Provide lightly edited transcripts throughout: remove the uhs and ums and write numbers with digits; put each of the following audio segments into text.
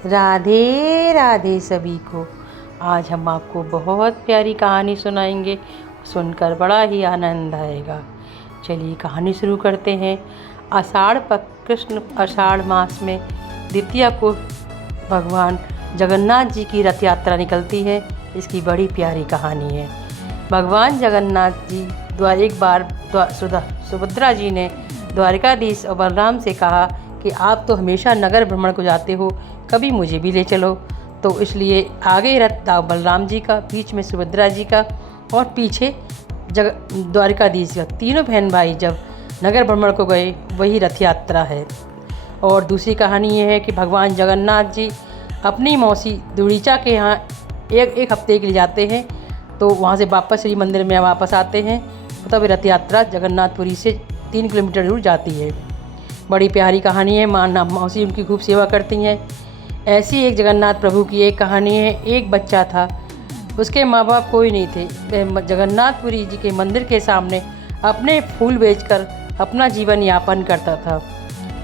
राधे राधे सभी को। आज हम आपको बहुत प्यारी कहानी सुनाएंगे। सुनकर बड़ा ही आनंद आएगा। चलिए कहानी शुरू करते हैं। कृष्ण आषाढ़ मास में द्वितीया को भगवान जगन्नाथ जी की रथ यात्रा निकलती है। इसकी बड़ी प्यारी कहानी है। भगवान जगन्नाथ जी एक बार सुभद्रा जी ने द्वारिकाधीश और बलराम से कहा कि आप तो हमेशा नगर भ्रमण को जाते हो, कभी मुझे भी ले चलो। तो इसलिए आगे रथ था बलराम जी का, बीच में सुभद्रा जी का और पीछे द्वारिकाधीश का। तीनों बहन भाई जब नगर भ्रमण को गए, वही रथ यात्रा है। और दूसरी कहानी ये है कि भगवान जगन्नाथ जी अपनी मौसी दुड़ीचा के यहाँ एक हफ्ते के लिए जाते हैं। तो वहाँ से वापस श्री मंदिर में वापस आते हैं। तब रथ यात्रा जगन्नाथपुरी से 3 किलोमीटर दूर जाती है। बड़ी प्यारी कहानी है। माँ मौसी उनकी खूब सेवा करती हैं। ऐसी एक जगन्नाथ प्रभु की एक कहानी है। एक बच्चा था, उसके माँ बाप कोई नहीं थे। जगन्नाथपुरी जी के मंदिर के सामने अपने फूल बेचकर अपना जीवन यापन करता था।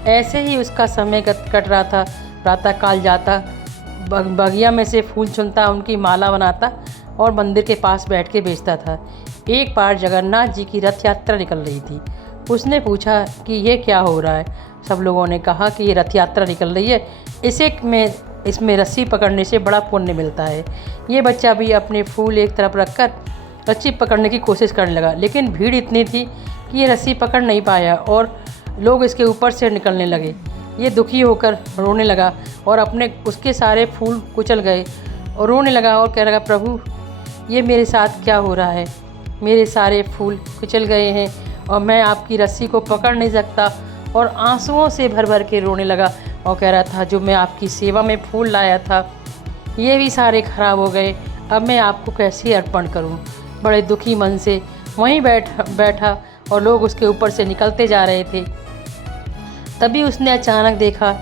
ऐसे ही उसका समय कट रहा था। प्रातःकाल जाता, बगिया में से फूल चुनता, उनकी माला बनाता और मंदिर के पास बैठ के बेचता था। एक बार जगन्नाथ जी की रथ यात्रा निकल रही थी। उसने पूछा कि ये क्या हो रहा है। सब लोगों ने कहा कि ये रथ यात्रा निकल रही है, इसमें रस्सी पकड़ने से बड़ा पुण्य मिलता है। ये बच्चा भी अपने फूल एक तरफ रखकर रस्सी पकड़ने की कोशिश करने लगा, लेकिन भीड़ इतनी थी कि ये रस्सी पकड़ नहीं पाया और लोग इसके ऊपर से निकलने लगे। ये दुखी होकर रोने लगा और उसके सारे फूल कुचल गए और रोने लगा और कह लगा, प्रभु ये मेरे साथ क्या हो रहा है। मेरे सारे फूल कुचल गए हैं और मैं आपकी रस्सी को पकड़ नहीं सकता। और आंसुओं से भर भर के रोने लगा और कह रहा था, जो मैं आपकी सेवा में फूल लाया था ये भी सारे खराब हो गए। अब मैं आपको कैसे अर्पण करूं। बड़े दुखी मन से वहीं बैठा और लोग उसके ऊपर से निकलते जा रहे थे। तभी उसने अचानक देखा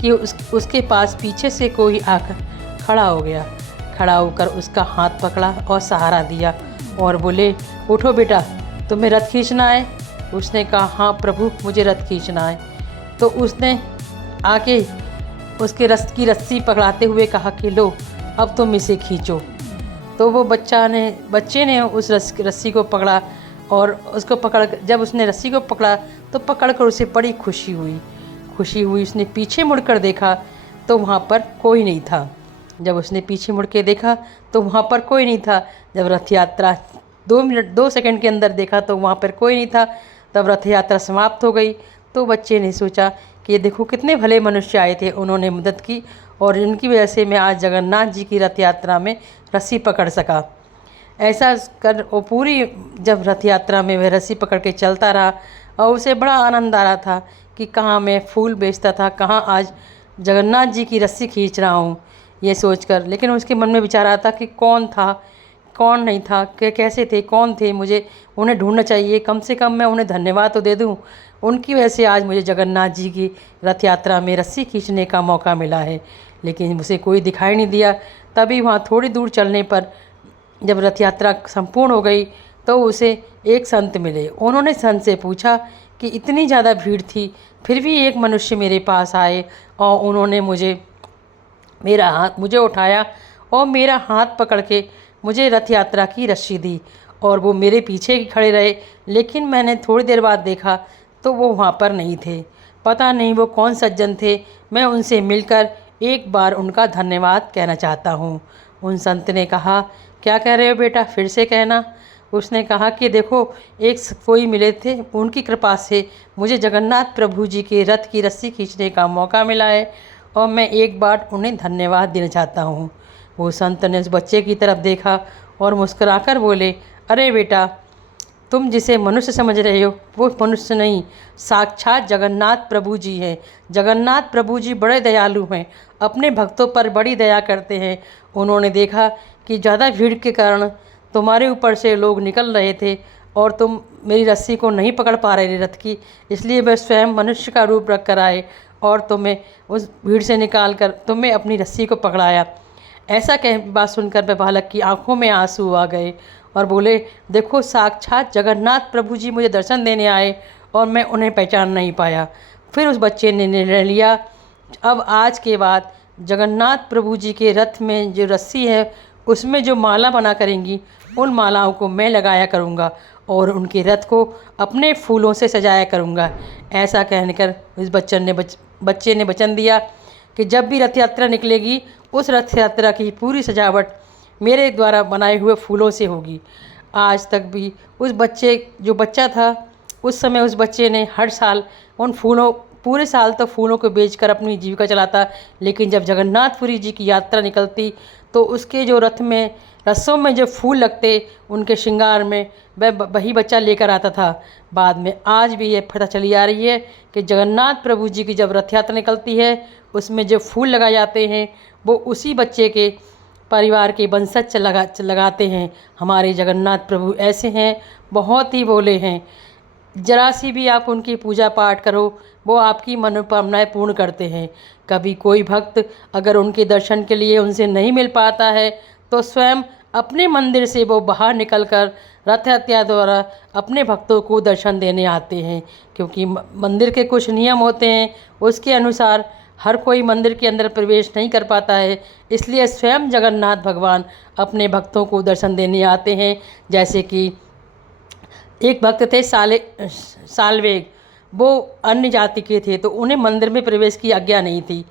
कि उसके पास पीछे से कोई आकर खड़ा हो गया। खड़ा होकर उसका हाथ पकड़ा और सहारा दिया और बोले, उठो बेटा, तुम्हें रथ खींचना है। उसने कहा, हाँ प्रभु, मुझे रथ खींचना है। तो उसने आके उसके रथ की रस्सी पकड़ाते हुए कहा कि लो, अब तुम इसे खींचो। तो वो बच्चे ने उस रस्सी को पकड़ा और उसको जब उसने रस्सी को पकड़ा तो पकड़कर उसे बड़ी खुशी हुई। उसने पीछे मुड़कर देखा तो वहाँ पर कोई नहीं था। जब उसने पीछे मुड़ के देखा तो वहाँ पर कोई नहीं था। जब रथ यात्रा 2 सेकंड के अंदर देखा तो वहाँ पर कोई नहीं था। तब रथ यात्रा समाप्त हो गई। तो बच्चे ने सोचा कि ये देखो कितने भले मनुष्य आए थे, उन्होंने मदद की और इनकी वजह से मैं आज जगन्नाथ जी की रथ यात्रा में रस्सी पकड़ सका। ऐसा कर वो पूरी जब रथ यात्रा में वह रस्सी पकड़ के चलता रहा और उसे बड़ा आनंद आ रहा था कि कहाँ मैं फूल बेचता था, कहाँ आज जगन्नाथ जी की रस्सी खींच रहा हूँ, ये सोचकर। लेकिन उसके मन में विचार आता कि कौन था, कौन नहीं था, कैसे थे, कौन थे, मुझे उन्हें ढूंढना चाहिए। कम से कम मैं उन्हें धन्यवाद तो दे दूं। उनकी वजह से आज मुझे जगन्नाथ जी की रथ यात्रा में रस्सी खींचने का मौका मिला है। लेकिन उसे कोई दिखाई नहीं दिया। तभी वहाँ थोड़ी दूर चलने पर जब रथ यात्रा संपूर्ण हो गई तो उसे एक संत मिले। उन्होंने संत से पूछा कि इतनी ज़्यादा भीड़ थी, फिर भी एक मनुष्य मेरे पास आए और उन्होंने मुझे उठाया और मेरा हाथ पकड़ के मुझे रथ यात्रा की रस्सी दी और वो मेरे पीछे ही खड़े रहे। लेकिन मैंने थोड़ी देर बाद देखा तो वो वहाँ पर नहीं थे। पता नहीं वो कौन सज्जन थे। मैं उनसे मिलकर एक बार उनका धन्यवाद कहना चाहता हूँ। उन संत ने कहा, क्या कह रहे हो बेटा, फिर से कहना। उसने कहा कि देखो, एक कोई मिले थे, उनकी कृपा से मुझे जगन्नाथ प्रभु जी के रथ की रस्सी खींचने का मौका मिला है और मैं एक बार उन्हें धन्यवाद देना चाहता हूँ। वो संत ने उस बच्चे की तरफ देखा और मुस्कुराकर बोले, अरे बेटा, तुम जिसे मनुष्य समझ रहे हो वो मनुष्य नहीं, साक्षात जगन्नाथ प्रभु जी हैं। जगन्नाथ प्रभु जी बड़े दयालु हैं, अपने भक्तों पर बड़ी दया करते हैं। उन्होंने देखा कि ज़्यादा भीड़ के कारण तुम्हारे ऊपर से लोग निकल रहे थे और तुम मेरी रस्सी को नहीं पकड़ पा रहे रथ की, इसलिए वह स्वयं मनुष्य का रूप रख कर आए और तुम्हें उस भीड़ से निकाल कर तुम्हें अपनी रस्सी को पकड़ाया। ऐसा बात सुनकर वह बालक की आंखों में आंसू आ गए और बोले, देखो, साक्षात जगन्नाथ प्रभु जी मुझे दर्शन देने आए और मैं उन्हें पहचान नहीं पाया। फिर उस बच्चे ने निर्णय लिया, अब आज के बाद जगन्नाथ प्रभु जी के रथ में जो रस्सी है उसमें जो माला बना करेंगी, उन मालाओं को मैं लगाया करूँगा और उनके रथ को अपने फूलों से सजाया करूँगा। ऐसा कहकर उस बच्चे ने वचन दिया कि जब भी रथ यात्रा निकलेगी उस रथ यात्रा की पूरी सजावट मेरे द्वारा बनाए हुए फूलों से होगी। आज तक भी उस बच्चा था, उस समय उस बच्चे ने हर साल उन फूलों, पूरे साल तो फूलों को बेचकर अपनी जीविका चलाता, लेकिन जब जगन्नाथपुरी जी की यात्रा निकलती तो उसके जो रथ में रस्सों में जो फूल लगते उनके श्रृंगार में, वही बच्चा लेकर आता था। बाद में आज भी ये पता चली आ रही है कि जगन्नाथ प्रभु जी की जब रथ यात्रा निकलती है उसमें जो फूल लगाए जाते हैं वो उसी बच्चे के परिवार के वंशज लगाते हैं। हमारे जगन्नाथ प्रभु ऐसे हैं, बहुत ही भोले हैं। जरा सी भी आप उनकी पूजा पाठ करो, वो आपकी मनोकामनाएं पूर्ण करते हैं। कभी कोई भक्त अगर उनके दर्शन के लिए उनसे नहीं मिल पाता है तो स्वयं अपने मंदिर से वो बाहर निकलकर रथ यात्रा द्वारा अपने भक्तों को दर्शन देने आते हैं, क्योंकि मंदिर के कुछ नियम होते हैं, उसके अनुसार हर कोई मंदिर के अंदर प्रवेश नहीं कर पाता है। इसलिए स्वयं जगन्नाथ भगवान अपने भक्तों को दर्शन देने आते हैं। जैसे कि एक भक्त थे सालवेग, वो अन्य जाति के थे तो उन्हें मंदिर में प्रवेश की आज्ञा नहीं थी,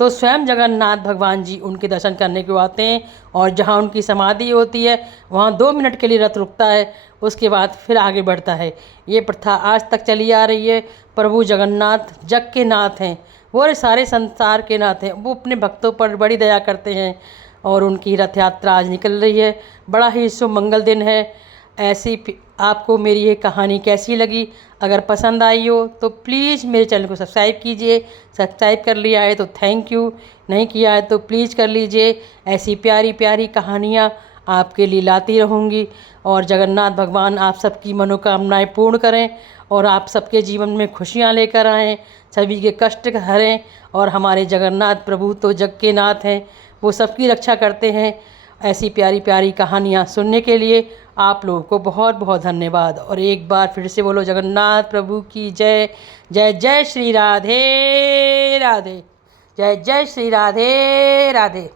तो स्वयं जगन्नाथ भगवान जी उनके दर्शन करने को आते हैं और जहाँ उनकी समाधि होती है वहाँ 2 मिनट के लिए रथ रुकता है, उसके बाद फिर आगे बढ़ता है। ये प्रथा आज तक चली आ रही है। प्रभु जगन्नाथ जग के नाथ हैं, वो सारे संसार के नाथ हैं, वो अपने भक्तों पर बड़ी दया करते हैं और उनकी रथ यात्रा आज निकल रही है। बड़ा ही शुभ मंगल दिन है। आपको मेरी ये कहानी कैसी लगी? अगर पसंद आई हो तो प्लीज़ मेरे चैनल को सब्सक्राइब कीजिए। सब्सक्राइब कर लिया है तो थैंक यू, नहीं किया है तो प्लीज़ कर लीजिए। ऐसी प्यारी प्यारी कहानियाँ आपके लिए लाती रहूँगी और जगन्नाथ भगवान आप सबकी मनोकामनाएं पूर्ण करें और आप सबके जीवन में खुशियाँ लेकर आएँ, सभी के कष्ट हरें। और हमारे जगन्नाथ प्रभु तो जग के नाथ हैं, वो सबकी रक्षा करते हैं। ऐसी प्यारी प्यारी कहानियाँ सुनने के लिए आप लोगों को बहुत बहुत धन्यवाद। और एक बार फिर से बोलो जगन्नाथ प्रभु की जय। जय जय श्री राधे राधे। जय जय श्री राधे राधे।